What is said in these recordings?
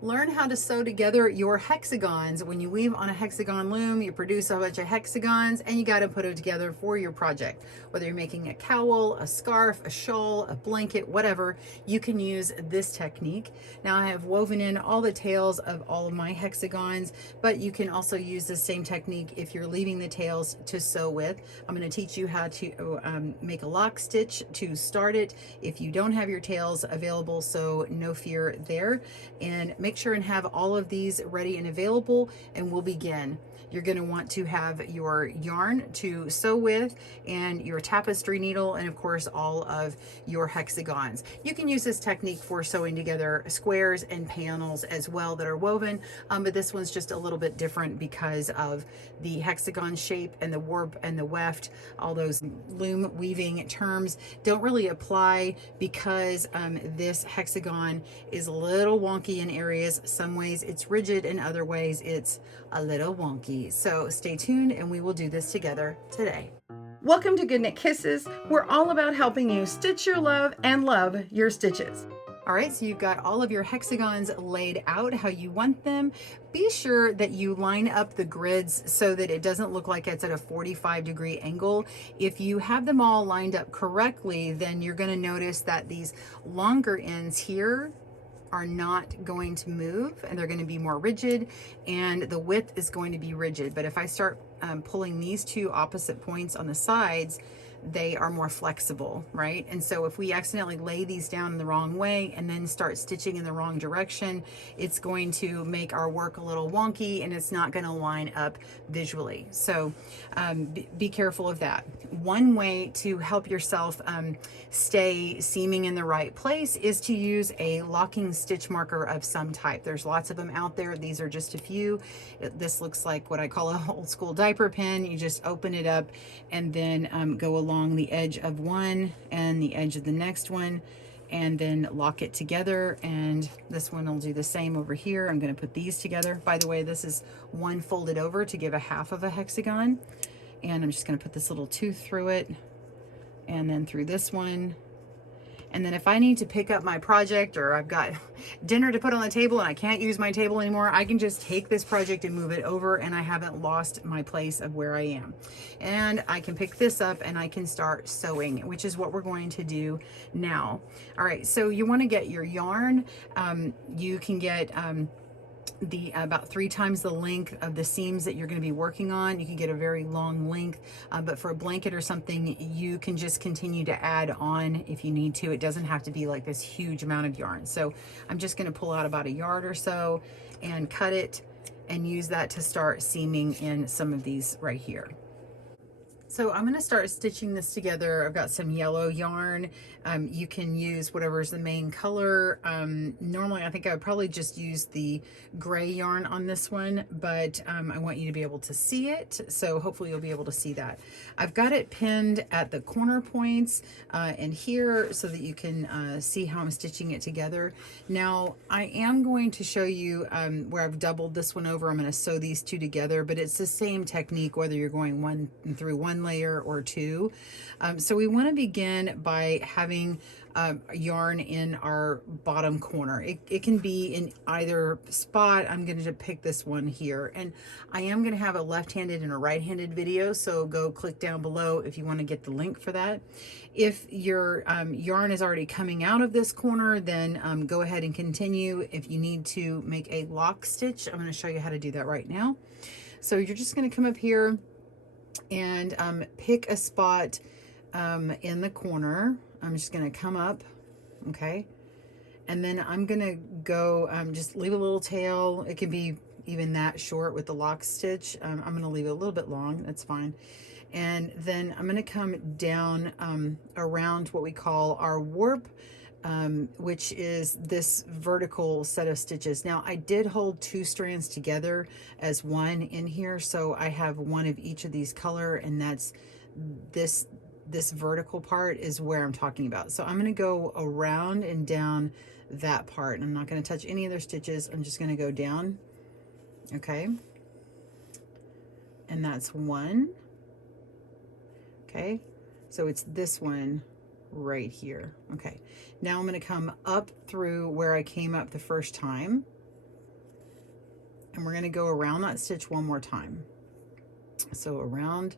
Learn how to sew together your hexagons. When you weave on a hexagon loom, you produce a bunch of hexagons and you got to put it together for your project. Whether you're making a cowl, a scarf, a shawl, a blanket, whatever, you can use this technique. Now I have woven in all the tails of all of my hexagons, but you can also use the same technique if you're leaving the tails to sew with. I'm going to teach you how to make a lock stitch to start it if you don't have your tails available, so no fear there. And make sure and have all of these ready and available, and we'll begin. You're going to want to have your yarn to sew with and your tapestry needle, and of course all of your hexagons. You can use this technique for sewing together squares and panels as well that are woven, but this one's just a little bit different because of the hexagon shape and the warp and the weft. All those loom weaving terms don't really apply because this hexagon is a little wonky in areas. Some ways it's rigid, in other ways it's a little wonky. So stay tuned and we will do this together today. Welcome to GoodKnit Kisses. We're all about helping you stitch your love and love your stitches. All right, so you've got all of your hexagons laid out how you want them. Be sure that you line up the grids so that it doesn't look like it's at a 45-degree angle. If you have them all lined up correctly, then you're going to notice that these longer ends here are not going to move, and they're going to be more rigid, and the width is going to be rigid. But if I start pulling these two opposite points on the sides, they are more flexible, right? And so if we accidentally lay these down in the wrong way and then start stitching in the wrong direction, it's going to make our work a little wonky and it's not going to line up visually. So be careful of that. One way to help yourself stay seaming in the right place is to use a locking stitch marker of some type. There's lots of them out there. These are just a few. This looks like what I call a old school diaper pin. You just open it up and then go along the edge of one and the edge of the next one, and then lock it together. And this one will do the same over here. I'm going to put these together. By the way, this is one folded over to give a half of a hexagon, and I'm just going to put this little tooth through it and then through this one. And then if I need to pick up my project, or I've got dinner to put on the table and I can't use my table anymore, I can just take this project and move it over, and I haven't lost my place of where I am. And I can pick this up and I can start sewing, which is what we're going to do now. All right, so you want to get your yarn. You can get about 3 times the length of the seams that you're going to be working on. You can get a very long length, but for a blanket or something, you can just continue to add on if you need to. It doesn't have to be like this huge amount of yarn. So I'm just going to pull out about a yard or so and cut it and use that to start seaming in some of these right here. So I'm going to start stitching this together. I've got some yellow yarn. You can use whatever's the main color. Normally I think I would probably just use the gray yarn on this one, but I want you to be able to see it. So hopefully you'll be able to see that. I've got it pinned at the corner points and here so that you can see how I'm stitching it together. Now I am going to show you where I've doubled this one over. I'm going to sew these two together, but it's the same technique whether you're going through one layer or two. So we want to begin by having yarn in our bottom corner. It can be in either spot. I'm going to pick this one here, and I am going to have a left-handed and a right-handed video, so go click down below if you want to get the link for that. If your yarn is already coming out of this corner, then go ahead and continue. If you need to make a lock stitch, I'm going to show you how to do that right now. So you're just going to come up here and pick a spot in the corner. I'm just going to come up, okay, and then I'm going to go just leave a little tail. It can be even that short with the lock stitch. I'm going to leave it a little bit long, that's fine. And then I'm going to come down around what we call our warp, which is this vertical set of stitches. Now I did hold 2 strands together as one in here, so I have one of each of these color, and that's this vertical part is where I'm talking about. So I'm going to go around and down that part, and I'm not going to touch any other stitches. I'm just going to go down, okay, and that's one, okay, so it's this one right here. Okay, now I'm going to come up through where I came up the first time, and we're going to go around that stitch one more time. So around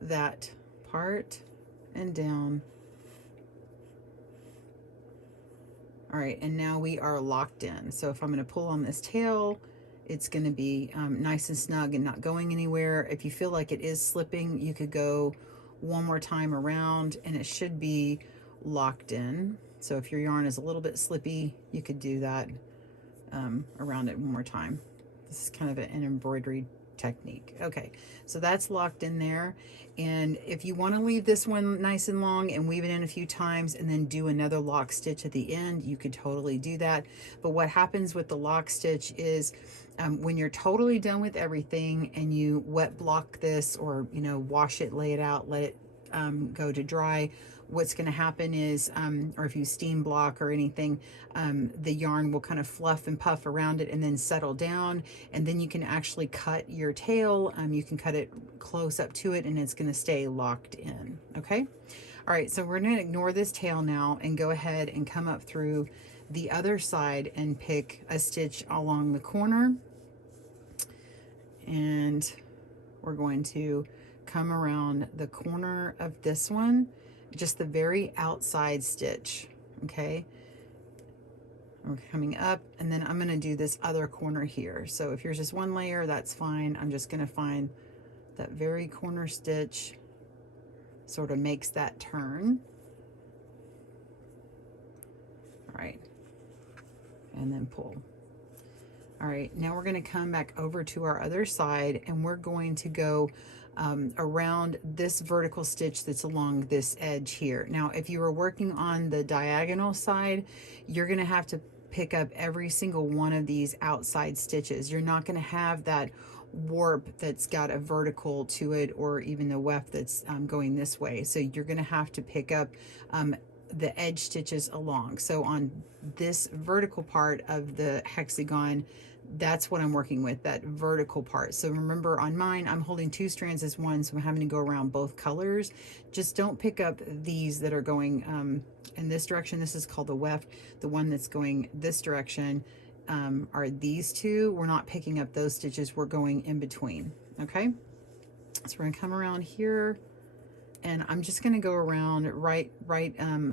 that part and down. All right, and now we are locked in. So if I'm going to pull on this tail, it's going to be nice and snug and not going anywhere. If you feel like it is slipping, you could go one more time around and it should be locked in. So if your yarn is a little bit slippy, you could do that around it one more time. This is kind of an embroidery technique. Okay, so that's locked in there. And if you want to leave this one nice and long and weave it in a few times and then do another lock stitch at the end, you could totally do that. But what happens with the lock stitch is when you're totally done with everything and you wet block this, or wash it, lay it out, let it go to dry, what's going to happen is, or if you steam block or anything, the yarn will kind of fluff and puff around it and then settle down, and then you can actually cut your tail. You can cut it close up to it and it's going to stay locked in. Okay. All right, so we're going to ignore this tail now and go ahead and come up through the other side and pick a stitch along the corner, and we're going to come around the corner of this one, just the very outside stitch. Okay, we're coming up, and then I'm going to do this other corner here. So if yours is one layer, that's fine. I'm just going to find that very corner stitch, sort of makes that turn. All right, and then pull. All right, now we're going to come back over to our other side, and we're going to go around this vertical stitch that's along this edge here. Now, if you were working on the diagonal side, you're going to have to pick up every single one of these outside stitches. You're not going to have that warp that's got a vertical to it, or even the weft that's going this way. So you're going to have to pick up the edge stitches along. So on this vertical part of the hexagon, that's what I'm working with, that vertical part. So remember, on mine, I'm holding 2 strands as one, so I'm having to go around both colors. Just don't pick up these that are going in this direction. This is called the weft. The one that's going this direction are these two. We're not picking up those stitches. We're going in between. Okay, so we're gonna come around here, and I'm just going to go around right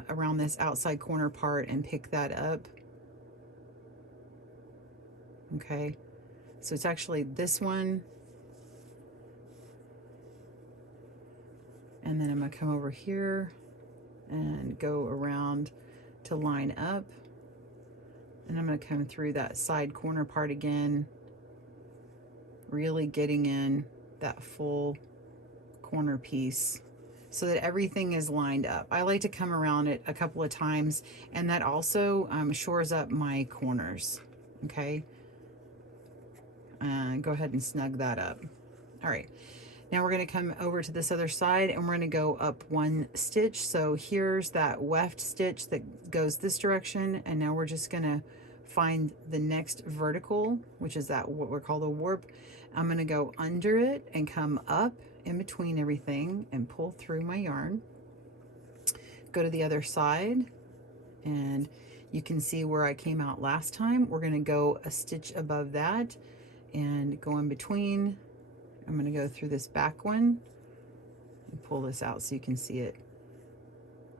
around this outside corner part and pick that up. Okay, so it's actually this one, and then I'm going to come over here and go around to line up, and I'm going to come through that side corner part again, really getting in that full corner piece, so that everything is lined up. I like to come around it a couple of times, and that also shores up my corners. Okay, go ahead and snug that up. All right, now we're going to come over to this other side, and we're going to go up 1 stitch. So here's that weft stitch that goes this direction, and now we're just going to find the next vertical, which is that what we're called a warp. I'm going to go under it and come up in between everything and pull through my yarn. Go to the other side, and you can see where I came out last time. We're going to go a stitch above that and go in between. I'm going to go through this back one and pull this out so you can see it.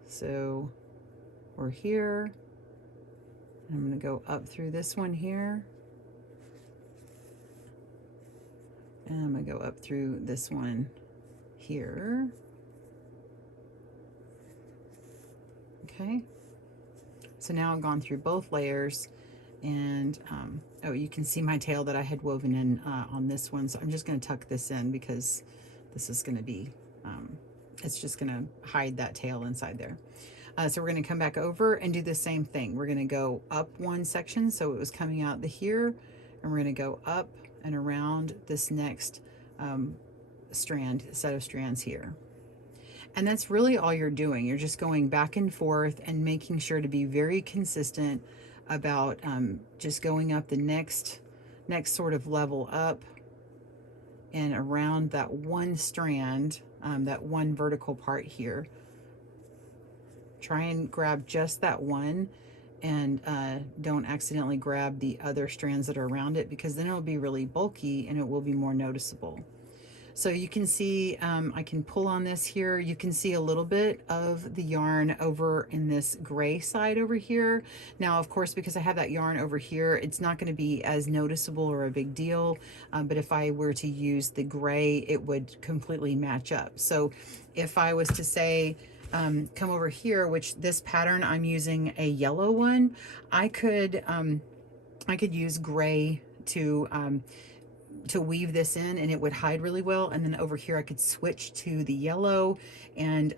So we're here. I'm going to go up through this one here, and I'm going to go up through this one here. Okay, so now I've gone through both layers, and oh, you can see my tail that I had woven in on this one. So I'm just going to tuck this in because this is going to be, it's just going to hide that tail inside there. So we're going to come back over and do the same thing. We're going to go up 1 section, so it was coming out the here, and we're going to go up and around this next set of strands here. And that's really all you're doing. You're just going back and forth and making sure to be very consistent about just going up the next sort of level up and around that 1 strand, that 1 vertical part here. Try and grab just that one and don't accidentally grab the other strands that are around it, because then it'll be really bulky and it will be more noticeable. So you can see, I can pull on this here. You can see a little bit of the yarn over in this gray side over here. Now, of course, because I have that yarn over here, it's not going to be as noticeable or a big deal. But if I were to use the gray, it would completely match up. So if I was to say, come over here, which this pattern, I'm using a yellow one, I could use gray to weave this in, and it would hide really well. And then over here I could switch to the yellow, and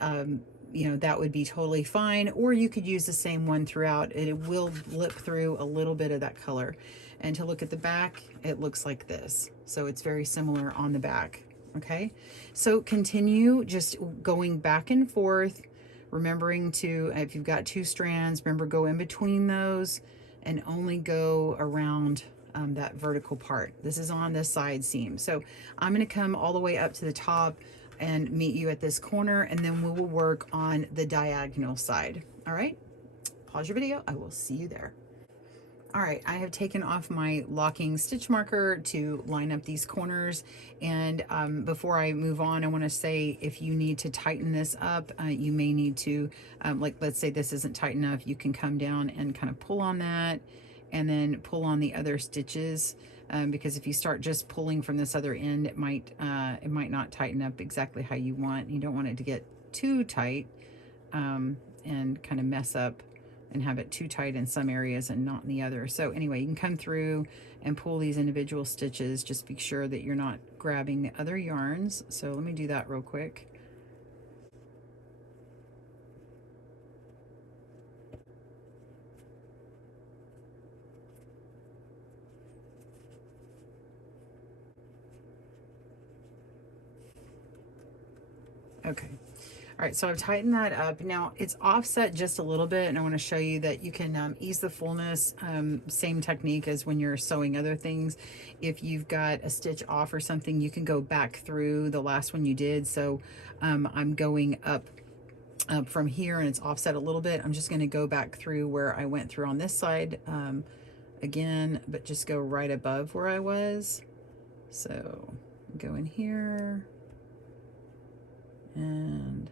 you know, that would be totally fine. Or you could use the same one throughout, and it will blip through a little bit of that color. And to look at the back, it looks like this. So it's very similar on the back. Okay, so continue just going back and forth, remembering to, if you've got 2 strands, remember, go in between those and only go around that vertical part. This is on this side seam. So I'm going to come all the way up to the top and meet you at this corner, and then we will work on the diagonal side. All right, pause your video. I will see you there. All right, I have taken off my locking stitch marker to line up these corners. And before I move on, I want to say, if you need to tighten this up, you may need to, like, let's say this isn't tight enough, you can come down and kind of pull on that, and then pull on the other stitches, because if you start just pulling from this other end, it might not tighten up exactly how you want. You don't want it to get too tight and kind of mess up and have it too tight in some areas and not in the other. So anyway, you can come through and pull these individual stitches. Just be sure that you're not grabbing the other yarns. So let me do that real quick. Okay. All right, so I've tightened that up. Now it's offset just a little bit, and I want to show you that you can ease the fullness, same technique as when you're sewing other things. If you've got a stitch off or something, you can go back through the last one you did. So I'm going up from here, and it's offset a little bit. I'm just going to go back through where I went through on this side again, but just go right above where I was. So go in here and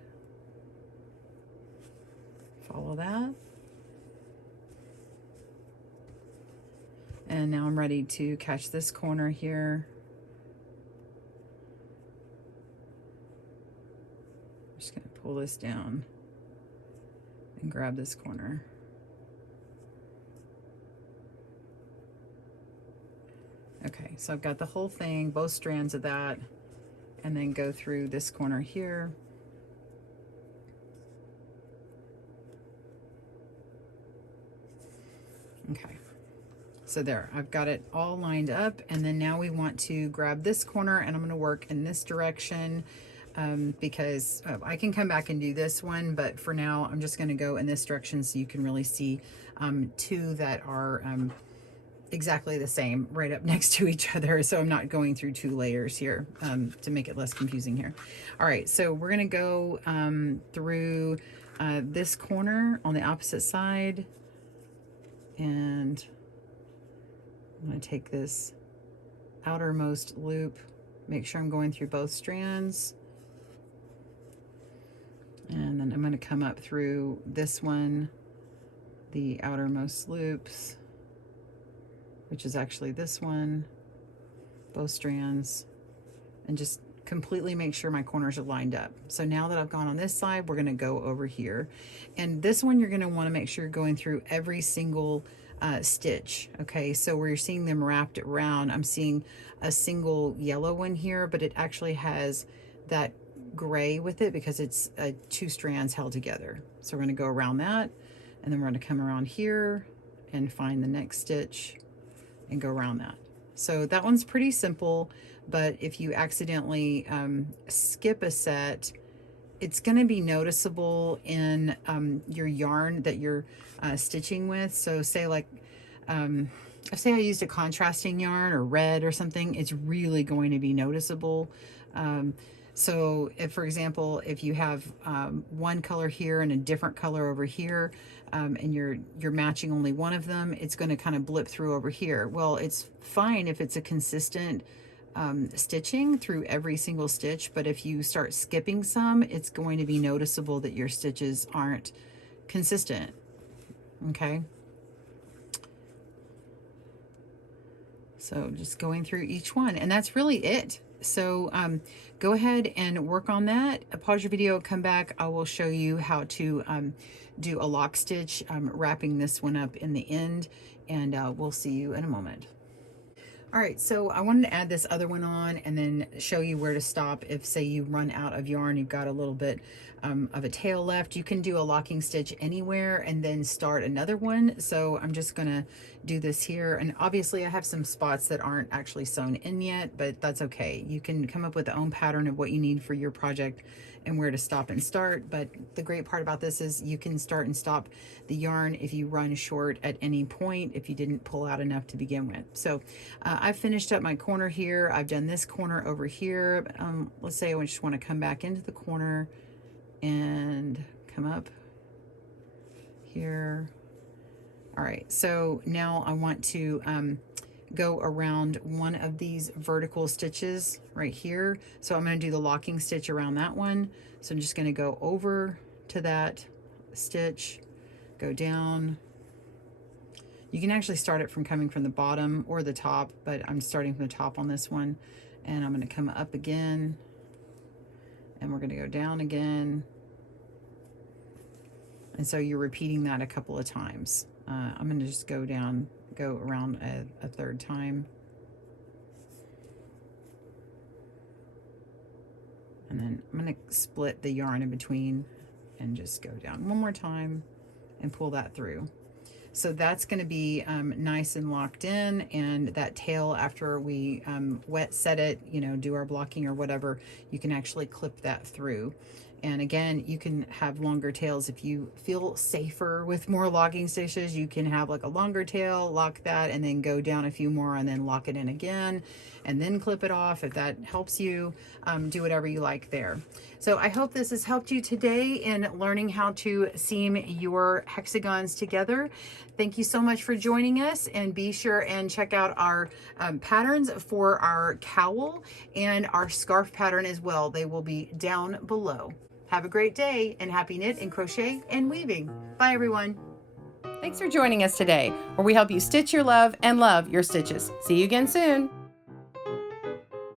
follow that. And now I'm ready to catch this corner here. I'm just going to pull this down and grab this corner. Okay, so I've got the whole thing, both strands of that, and then go through this corner here. Okay, so there, I've got it all lined up, and then now we want to grab this corner, and I'm going to work in this direction because I can come back and do this one, but for now I'm just going to go in this direction so you can really see 2 that are exactly the same right up next to each other. So I'm not going through 2 layers here to make it less confusing here. All right, so we're going to go through this corner on the opposite side, and I'm going to take this outermost loop, make sure I'm going through both strands, and then I'm going to come up through this one, the outermost loops, which is actually this one, both strands, and just completely make sure my corners are lined up. So now that I've gone on this side, we're going to go over here, and this one you're going to want to make sure you're going through every single stitch. Okay, so where you're seeing them wrapped around, I'm seeing a single yellow one here, but it actually has that gray with it because it's 2 strands held together. So we're going to go around that, and then we're going to come around here and find the next stitch and go around that. So that one's pretty simple, but if you accidentally skip a set, it's going to be noticeable in your yarn that you're stitching with. So say like, say I used a contrasting yarn or red or something, it's really going to be noticeable. So if, for example, if you have one color here and a different color over here, and you're matching only one of them, it's going to kind of blip through over here. Well, it's fine if it's a consistent stitching through every single stitch, but if you start skipping some, it's going to be noticeable that your stitches aren't consistent. Okay, so just going through each one, and that's really it. So go ahead and work on that. Pause your video, come back. I will show you how to do a lock stitch, wrapping this one up in the end, and we'll see you in a moment. All right, so I wanted to add this other one on and then show you where to stop if, say, you run out of yarn, you've got a little bit of a tail left. You can do a locking stitch anywhere and then start another one. So I'm just gonna do this here. And obviously I have some spots that aren't actually sewn in yet, but that's okay. You can come up with the own pattern of what you need for your project and where to stop and start. But the great part about this is you can start and stop the yarn if you run short at any point, if you didn't pull out enough to begin with. So I've finished up my corner here. I've done this corner over here. Let's say I just want to come back into the corner and come up here. All right, so now I want to go around one of these vertical stitches right here. So I'm going to do the locking stitch around that one. So I'm just going to go over to that stitch, go down. You can actually start it from coming from the bottom or the top, but I'm starting from the top on this one. And I'm going to come up again, and we're going to go down again. And so you're repeating that a couple of times. I'm going to just go down, go around a third time. And then I'm going to split the yarn in between and just go down one more time and pull that through. So that's going to be nice and locked in, and that tail, after we wet set it, you know, do our blocking or whatever, you can actually clip that through. And again, you can have longer tails if you feel safer with more locking stitches. You can have like a longer tail, lock that, and then go down a few more and then lock it in again, and then clip it off if that helps you. Do whatever you like there. So I hope this has helped you today in learning how to seam your hexagons together. Thank you so much for joining us, and be sure and check out our patterns for our cowl and our scarf pattern as well. They will be down below. Have a great day, and happy knit and crochet and weaving. Bye everyone. Thanks for joining us today, where we help you stitch your love and love your stitches. See you again soon.